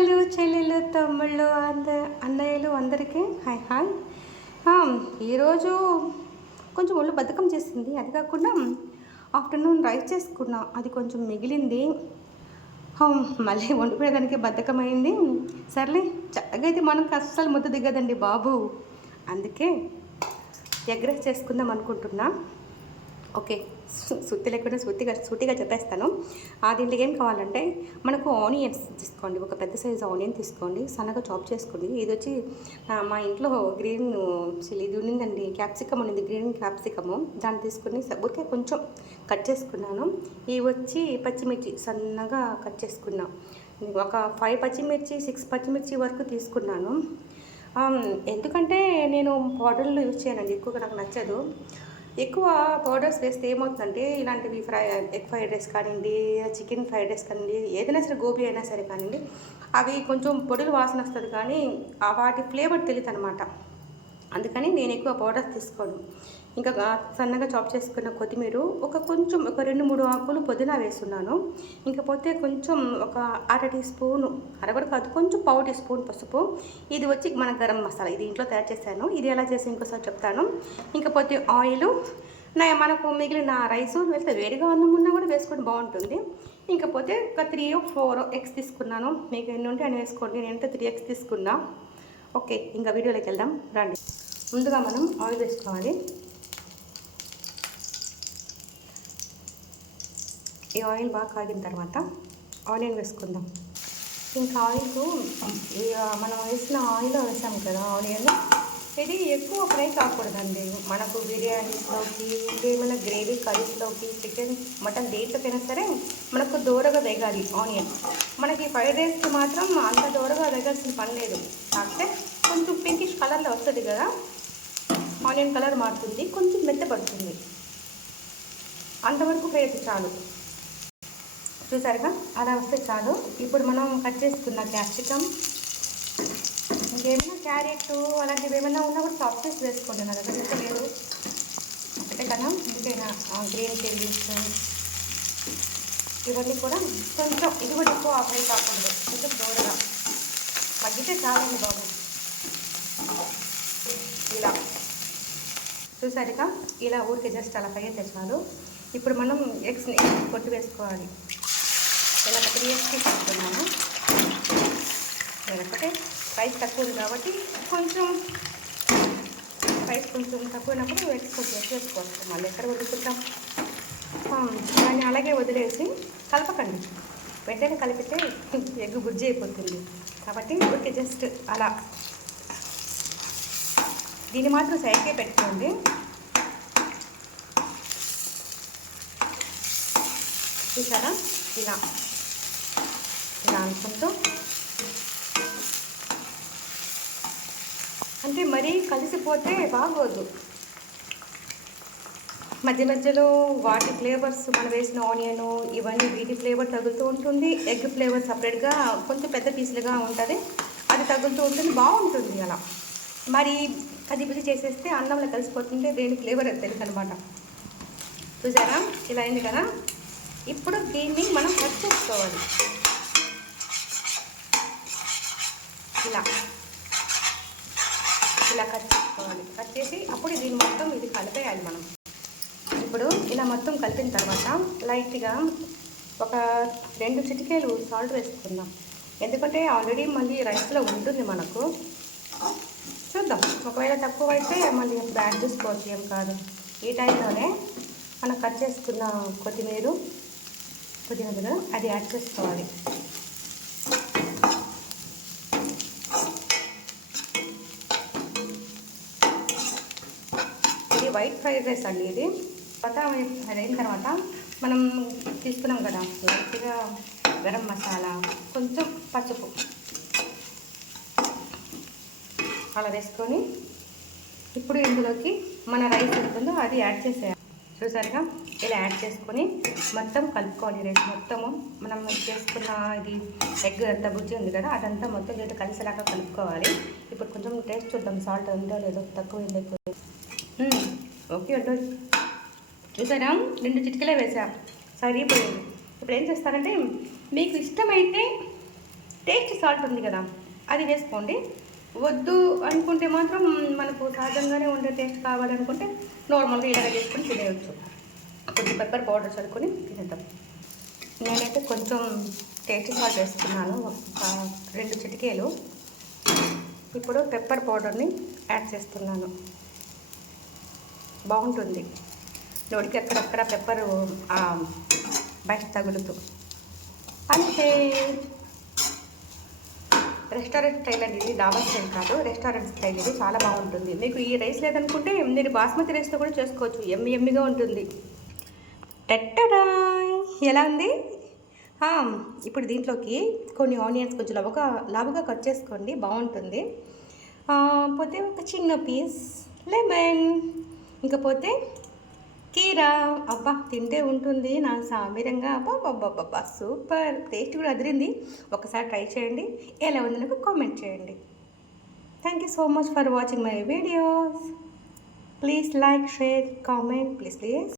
అక్కలు చెల్లెలు తమ్ముళ్ళు అన్నయ్యలు అందరికీ హాయ్ హాయ్. ఈరోజు కొంచెం ఒళ్ళు బద్ధకం చేసింది. అది కాకుండా ఆఫ్టర్నూన్ రైస్ చేసుకున్నా, అది కొంచెం మిగిలింది. మళ్ళీ వండుకునేదానికి బద్ధకమైంది. సర్లే, చక్కగా అయితే మనకు అస్సలు ముద్ద దిగదండి బాబు. అందుకే ఎగ్ రైస్ చేసుకుందాం అనుకుంటున్నా. ఓకే, సుత్తి లేకుండా సూటిగా చెప్పేస్తాను. దీంట్లోకి ఏం కావాలంటే మనకు ఆనియన్స్ తీసుకోండి, ఒక పెద్ద సైజు ఆనియన్ తీసుకోండి, సన్నగా చాప్ చేసుకోండి. ఇది వచ్చి మా ఇంట్లో గ్రీన్ ఇది ఉన్నిందండి, క్యాప్సికమ్ ఉన్నింది, గ్రీన్ క్యాప్సికము. దాన్ని తీసుకుని ఊరికే కొంచెం కట్ చేసుకున్నాను. ఇవి వచ్చి పచ్చిమిర్చి సన్నగా కట్ చేసుకున్నా. ఒక 5 పచ్చిమిర్చి 6 పచ్చిమిర్చి వరకు తీసుకున్నాను. ఎందుకంటే నేను పౌడర్లు యూజ్ చేయనండి, ఎక్కువగా నాకు నచ్చదు. ఎక్కువ పౌడర్స్ వేస్తే ఏమవుతుందంటే ఇలాంటివి ఎగ్ ఫ్రైడ్ రైస్ కానివ్వండి, చికెన్ ఫ్రైడ్ రైస్ కానివ్వండి, ఏదైనా సరే గోబీ అయినా సరే కానివ్వండి, అవి కొంచెం పొడులు వాసన వస్తుంది, కానీ వాటి ఫ్లేవర్ తెలియదు అనమాట. అందుకని నేను ఎక్కువ పౌడర్స్ తీసుకోను. ఇంకా సన్నగా చాప్ చేసుకున్న కొత్తిమీర, ఒక 2-3 ఆకులు పుదీనా వేస్తున్నాను. ఇంకపోతే కొంచెం ఒక 1/2 టీ స్పూను, అరగడు కాదు, కొంచెం 1/4 టీ స్పూన్ పసుపు. ఇది వచ్చి మన గరం మసాలా, ఇది ఇంట్లో తయారు చేశాను. ఇది ఎలా చేసి ఇంకోసారి చెప్తాను. ఇంకపోతే ఆయిల్, మనకు మిగిలిన రైసు వేస్తే వేడిగా అన్నం ఉన్నా కూడా వేసుకొని బాగుంటుంది. ఇంకపోతే ఒక 3-4 ఎగ్స్ తీసుకున్నాను. మీకు ఎన్ని ఉంటే అని వేసుకోండి. నేనైతే 3 ఎగ్స్ తీసుకున్నా. ఓకే, ఇంకా వీడియోలోకి వెళ్దాం రండి. ముందుగా మనం ఆయిల్ వేసుకోవాలి. ఈ ఆయిల్ బాగా కాగిన తర్వాత ఆనియన్ వేసుకుందాం. ఇంకా ఆయిల్ మనం వేసిన ఆయిల్ వేసాము కదా ఆనియన్, ఇది ఎక్కువ ఫ్రై కాకూడదండి. మనకు బిర్యానీస్లోకి, ఇంకేమైనా గ్రేవీ కర్రీస్లోకి, చికెన్ మటన్ దేంట్లోకైనా సరే మనకు దూరగా వేగాలి ఆనియన్. మనకి ఫ్రైడ్ రైస్కి మాత్రం అంత దూరగా వేగాల్సిన పని లేదు. కాకపోతే కొంచెం పింకిష్ కలర్లో వస్తుంది కదా, ఆనియన్ కలర్ మారుతుంది, కొంచెం మెత్తపడుతుంది, అంతవరకు ఫ్రై అయితే చాలు. చూసారుగా, అలా వస్తే చాలు. ఇప్పుడు మనం కట్ చేసుకున్న క్యాప్సికమ్, ఇంకేమైనా క్యారెట్ అలాంటివి ఏమైనా ఉన్నా కూడా చాప్ చేసి వేసుకోండి. నా దగ్గర ఇంకా లేదు ఒకటే కదా, ఇంకైనా గ్రీన్ చిల్లీస్ ఇవన్నీ కూడా కొంచెం, ఇది కూడా ఎక్కువ ఫ్రై కాకూడదు, కొంచెం దూరగా మగ్గితే చాలండి బాబు. ఇలా చూసారుగా, ఇలా ఊరికి జస్ట్ అలా ఫ్రై అయితే చాలు. ఇప్పుడు మనం ఎగ్స్ని కొట్టి వేసుకోవాలి. ఇలా 3 ఎగ్స్ తీసుకుంటున్నాను. లేకపోతే రైస్ తక్కువ ఉంది కాబట్టి కొంచెం రైస్ కొంచెం తక్కువైనప్పుడు ఎగ్స్ కొంచెం వేసుకోవచ్చు. మళ్ళీ ఎక్కడ వదులుకుంటాం, దాన్ని అలాగే వదిలేసి కలపకండి. వెంటనే కలిపితే ఎగ్ బుజ్జి అయిపోతుంది. కాబట్టి ఊరికి జస్ట్ అలా, దీన్ని మాత్రం సైడ్కే పెట్టుకోండి. చూసారా, ఇలా అనుకుంటూ, అంటే మరీ కలిసిపోతే బాగోదు. మధ్య మధ్యలో వాటి ఫ్లేవర్స్, మనం వేసిన ఆనియన్ ఇవన్నీ వీటి ఫ్లేవర్ తగులుతూ ఉంటుంది. ఎగ్ ఫ్లేవర్ సపరేట్గా కొంచెం పెద్ద పీసులుగా ఉంటుంది, అది తగులుతూ ఉంటుంది, బాగుంటుంది. అలా మరి కదిపిసి చేసేస్తే అన్నంలో కలిసిపోతుంటే దేని ఫ్లేవర్ అది తెలుసు అనమాట. చూసారా, ఇలా అయింది కదా. ఇప్పుడు దీన్ని మనం కట్ చేసుకోవాలి. ఇలా కట్ చేసుకోవాలి. కట్ చేసి అప్పుడు దీన్ని మొత్తం ఇది కలిపేయాలి మనం. ఇప్పుడు ఇలా మొత్తం కలిపిన తర్వాత లైట్గా ఒక 2 చిటికేలు సాల్ట్ వేసుకుందాం. ఎందుకంటే ఆల్రెడీ మళ్ళీ రైస్లో ఉంటుంది మనకు. చూద్దాం, ఒకవేళ తక్కువ అయితే మళ్ళీ యాడ్ చేసుకోవచ్చు, ఏం కాదు. ఈ టైంలోనే మనం కట్ చేసుకున్న కొత్తిమీర, పుదీనా కదా, అది యాడ్ చేసుకోవాలి. ఇది వైట్ ఫ్రైడ్ రైస్ అండి. ఇది తర్వాత అది అయిన తర్వాత మనం తీసుకున్నాం కదా లైట్గా గరం మసాలా, కొంచెం పసుపు అలా వేసుకొని ఇప్పుడు ఇందులోకి మన రైస్ ఉంటుందో అది యాడ్ చేసేయాలి. చూసారుగా, ఇలా యాడ్ చేసుకొని మొత్తం కలుపుకోవాలి. రైస్ మొత్తము మనం చేసుకున్న ఇది ఎగ్ అంతా బుజ్జి ఉంది కదా, అదంతా మొత్తం ఏదో కలిసేలాగా కలుపుకోవాలి. ఇప్పుడు కొంచెం టేస్ట్ చూద్దాం, సాల్ట్ ఉందో లేదో, తక్కువ ఏంది ఎక్కువ. ఓకే అంటే చూసారా, 2 చిటికలే వేసాం, సరిపోయింది. ఇప్పుడు ఏం చేస్తారంటే మీకు ఇష్టమైతే టేస్ట్ సాల్ట్ ఉంది కదా, అది వేసుకోండి. వద్దు అనుకుంటే మాత్రం మనకు సహజంగానే ఉండే టేస్ట్ కావాలనుకుంటే నార్మల్గా ఇలాగ చేసుకొని తినేయచ్చు. కొంచెం పెప్పర్ పౌడర్ చల్లుకొని తినేద్దాం. నేనైతే కొంచెం టేస్ట్ సాల్ట్ వేసుకున్నాను, ఒక 2 చిటికేలు. ఇప్పుడు పెప్పర్ పౌడర్ని యాడ్ చేస్తున్నాను. బాగుంటుంది నోటికి అక్కడక్కడ పెప్పర్ బయట తగులుతూ. అంతే, రెస్టారెంట్ స్టైల్ అండి ఇది, డాబా స్టైల్ కాదు, రెస్టారెంట్ స్టైల్ ఇది. చాలా బాగుంటుంది. మీకు ఈ రైస్ లేదనుకుంటే మీరు బాస్మతి రైస్తో కూడా చేసుకోవచ్చు, ఎమ్మిగా ఉంటుంది. టట్టడాయ్, ఎలా ఉంది? ఇప్పుడు దీంట్లోకి కొన్ని ఆనియన్స్ కొంచెం లావుగా కట్ చేసుకోండి, బాగుంటుంది. పోతే ఒక చిన్న పీస్ లెమన్, ఇంకపోతే కీరా. అబ్బా, తింటే ఉంటుంది నా సామిరంగా. అబ్బా, సూపర్, టేస్ట్ కూడా అదిరింది. ఒకసారి ట్రై చేయండి, ఎలా ఉంది నాకు కామెంట్ చేయండి. Thank you so much for watching my videos. Please like, share, comment, please.